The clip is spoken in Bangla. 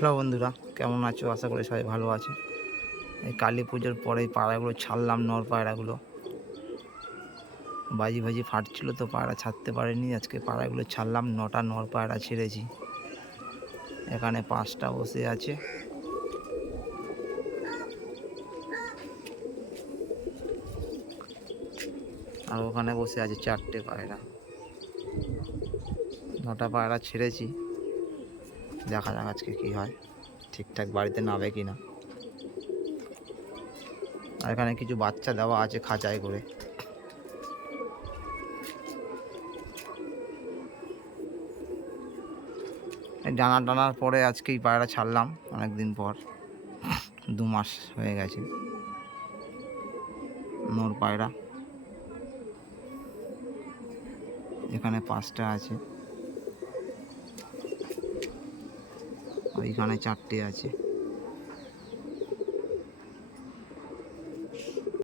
হ্যালো বন্ধুরা, কেমন আছো? আশা করি সবাই ভালো আছে। এই কালী পুজোর পরে এই পায়রাগুলো ছাড়লাম, নর পায়রাগুলো বাজি ভাজি ফাটছিল তো পায়রা ছাড়তে পারিনি। আজকে পায়রাগুলো ছাড়লাম, 9টা নর পায়রা ছেড়েছি। এখানে 5টা বসে আছে, আর ওখানে বসে আছে 4টে পায়রা। 9টা পায়রা ছেড়েছি, দেখা যাক আজকে কী হয়, ঠিকঠাক বাড়িতে নামে কি না। আর এখানে কিছু বাচ্চা দেওয়া আছে খাঁচায় করে। ডানা টানার পরে আজকেই পায়রা ছাড়লাম, অনেক দিন পর, 2 মাস হয়ে গেছে। নর পায়রা এখানে 5টা আছে, ওইখানে 4টে আছে।